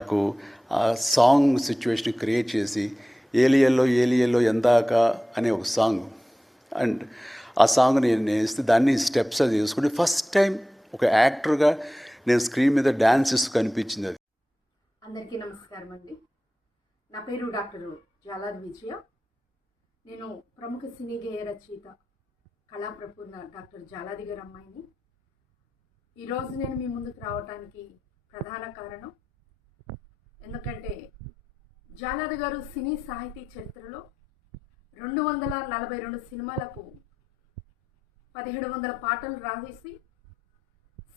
నాకు ఆ song situation create చేసి ఏలియల్లో ఏలియల్లో ఎందాక అనే ఒక సాంగ్ అండ్ ఆ సాంగ్ నేను వేస్తే దాన్ని స్టెప్స్ అది చేసుకుంటే ఫస్ట్ టైం ఒక యాక్టర్గా నేను స్క్రీన్ మీద డ్యాన్స్ ఇస్తూ కనిపించింది అది. అందరికీ నమస్కారం అండి. నా పేరు డాక్టర్ జాలాది విజయ. నేను ప్రముఖ సినీ గేయ రచయిత కళాప్రపూర్ణ డాక్టర్ జాలాది గారి అమ్మాయిని. ఈరోజు నేను మీ ముందుకు రావడానికి ప్రధాన కారణం ఎందుకంటే జాలాది గారు సినీ సాహితీ చరిత్రలో 242 సినిమాలకు 1700 పాటలు రాసేసి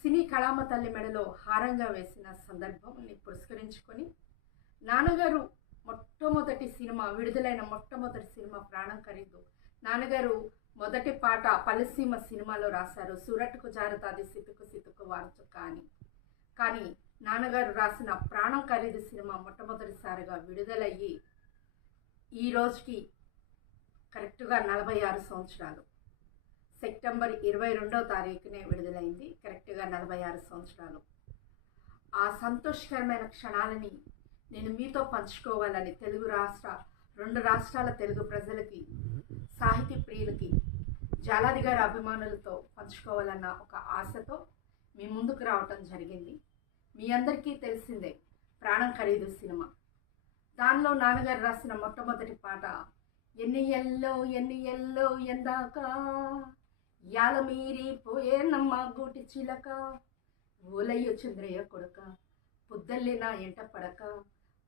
సినీ కళామ తల్లి మెడలో హారంగా వేసిన సందర్భంని పురస్కరించుకొని నాన్నగారు విడుదలైన మొట్టమొదటి సినిమా ప్రాణం ఖరీదు. నాన్నగారు మొదటి పాట పల్లెసీమ సినిమాలో రాశారు, సూరట్కు జారుతాది సితుకు సితుకు వారుచుక్క అని. కానీ నాన్నగారు రాసిన ప్రాణం ఖరీదు సినిమా మొట్టమొదటిసారిగా విడుదలయ్యి ఈ రోజుకి కరెక్ట్గా 46 సంవత్సరాలు. సెప్టెంబర్ 22వ తారీఖునే విడుదలైంది. కరెక్ట్గా 46 సంవత్సరాలు. ఆ సంతోషకరమైన క్షణాలని నేను మీతో పంచుకోవాలని రెండు రాష్ట్రాల తెలుగు ప్రజలకి, సాహితీ ప్రియులకి, జాలాది గారి అభిమానులతో పంచుకోవాలన్న ఒక ఆశతో మీ ముందుకు రావటం జరిగింది. మీ అందరికీ తెలిసిందే ప్రాణం ఖరీదు సినిమా. దానిలో నాన్నగారు రాసిన మొట్టమొదటి పాట ఎన్ని ఎల్లో ఎందాక యాల మీరి పోయేనమ్మ గూటి చిలక ఓలయ్య చంద్రయ్య కొడక పొద్దల్లి నా ఎంట పడక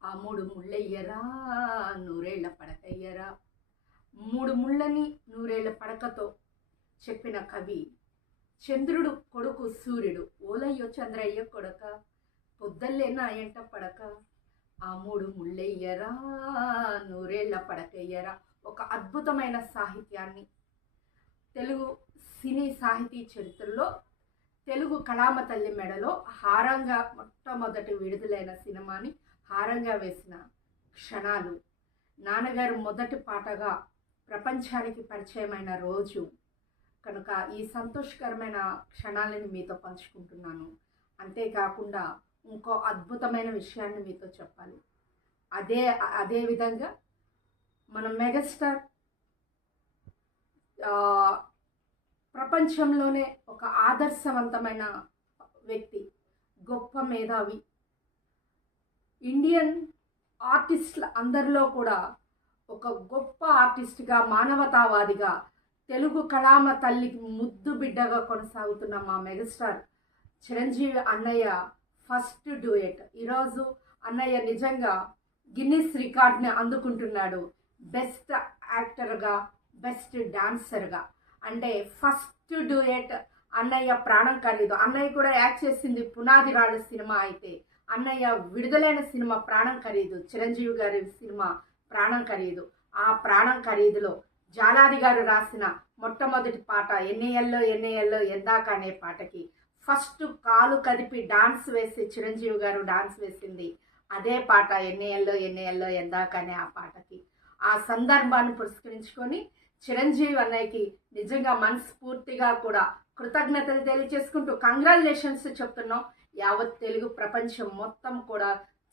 ఆ 3 ముళ్ళయ్యరా నూరేళ్ల పడకయ్యరా. 3 ముళ్ళని 100 ఏళ్ల పడకతో చెప్పిన కవి చంద్రుడు కొడుకు సూర్యుడు. ఓలయ్య చంద్రయ్య కొడక పొద్దల్లే నా ఎంట పడక ఆ 3 ముళ్ళయ్యరా 100 ఏళ్ల పడకయ్యరా. ఒక అద్భుతమైన సాహిత్యాన్ని తెలుగు సినీ సాహితీ చరిత్రలో తెలుగు కళామ తల్లి మెడలో హారంగా మొట్టమొదటి విడుదలైన సినిమాని హారంగా వేసిన క్షణాలు, నాన్నగారు మొదటి పాటగా ప్రపంచానికి పరిచయమైన రోజు కనుక ఈ సంతోషకరమైన క్షణాలను మీతో పంచుకుంటున్నాను. అంతేకాకుండా ఇంకో అద్భుతమైన విషయాన్ని మీతో చెప్పాలి. అదే విధంగా మన మెగాస్టార్ ప్రపంచంలోనే ఒక ఆదర్శవంతమైన వ్యక్తి, గొప్ప మేధావి, ఇండియన్ ఆర్టిస్టుల అందరిలో కూడా ఒక గొప్ప ఆర్టిస్ట్గా, మానవతావాదిగా, తెలుగు కళామ తల్లికి ముద్దు బిడ్డగా కొనసాగుతున్న మా మెగాస్టార్ చిరంజీవి అన్నయ్య ఫస్ట్ డ్యూయట్. ఈరోజు అన్నయ్య నిజంగా గిన్నిస్ రికార్డ్ని అందుకుంటున్నాడు. బెస్ట్ యాక్టర్గా, బెస్ట్ డాన్సర్గా. అంటే ఫస్ట్ డ్యూయట్ అన్నయ్య ప్రాణం ఖరీదు. అన్నయ్య కూడా యాక్ట్ చేసింది పునాది రాళ్ళ సినిమా అయితే, అన్నయ్య విడుదలైన సినిమా ప్రాణం ఖరీదు. చిరంజీవి గారి సినిమా ప్రాణం ఖరీదు. ఆ ప్రాణం ఖరీదులో జాలాది గారు రాసిన మొట్టమొదటి పాట ఎన్నెయల్లో ఎందాక అనే పాటకి ఫస్ట్ కాలు కదిపి డాన్స్ వేసి చిరంజీవి గారు డాన్స్ వేసింది అదే పాట ఎన్నెయల్లో ఎందాక అనే ఆ పాటకి. ఆ సందర్భాన్ని పురస్కరించుకొని చిరంజీవి అన్నయ్యకి నిజంగా మనస్ఫూర్తిగా కూడా కృతజ్ఞతలు తెలియజేసుకుంటూ కంగ్రాచులేషన్స్ చెప్తున్నాం. యావత్ తెలుగు ప్రపంచం మొత్తం కూడా,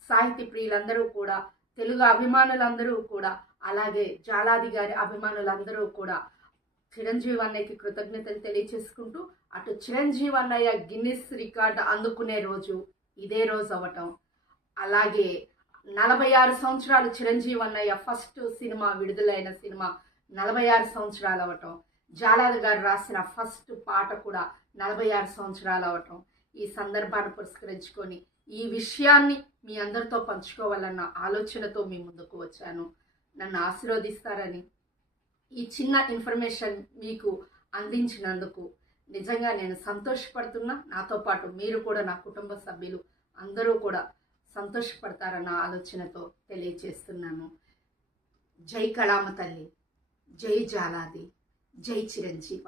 సాహితీ ప్రియులందరూ కూడా, తెలుగు అభిమానులందరూ కూడా, అలాగే జాలాది గారి అభిమానులందరూ కూడా చిరంజీవి అన్నయ్యకి కృతజ్ఞతలు తెలియజేసుకుంటూ, అటు చిరంజీవి అన్నయ్య గిన్నిస్ రికార్డు అందుకునే రోజు ఇదే రోజు అవ్వటం, అలాగే 46 సంవత్సరాలు చిరంజీవి అన్నయ్య ఫస్ట్ సినిమా విడుదలైన సినిమా 46 సంవత్సరాలు అవ్వటం, జాలాది గారు రాసిన ఫస్ట్ పాట కూడా 46 సంవత్సరాలు అవ్వటం, ఈ సందర్భాన్ని పురస్కరించుకొని ఈ విషయాన్ని మీ అందరితో పంచుకోవాలన్న ఆలోచనతో మీ ముందుకు వచ్చాను. నన్ను ఆశీర్వదిస్తారని, ఈ చిన్న ఇన్ఫర్మేషన్ మీకు అందించినందుకు నిజంగా నేను సంతోషపడుతున్నా. నాతో పాటు మీరు కూడా, నా కుటుంబ సభ్యులు అందరూ కూడా సంతోషపడతారన్న ఆలోచనతో తెలియజేస్తున్నాను. జై కళామ తల్లి, జై జాలాది, జై చిరంజీవ.